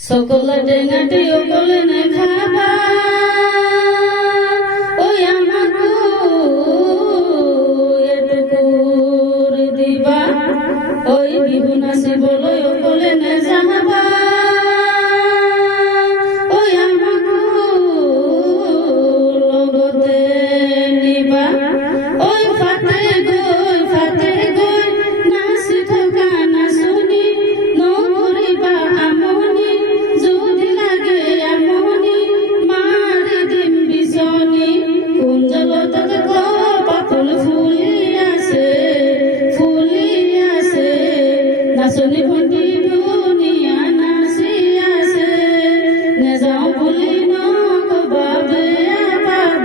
সকল টেঙাটি অকলে নে খাবা ওই আমাকু এটুকুর দিবা ওই বিহু নাচিবলৈ অকলে নে যাবা ওই আমাকু লগতে নিবা ওই ফাটে গৈ নাচি থকা নাচনি নকৰিবা আমনি যদি লাগে আমনি মাৰি দিম বিচনী কুঞ্জলতত কপা ফুল ফুলি আছে নাচনি ভণ্টি ধুনীয়া নাচি আছে নেযাওঁ বুলি নকবা বেয়া পাব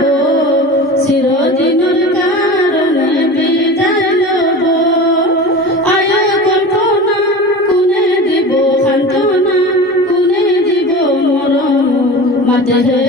চিৰদিনৰ কাৰণে বিদায় ল'ব আয় কল্পনা কোনে দিব সান্তনা কোনে দিব মৰম মাতেহে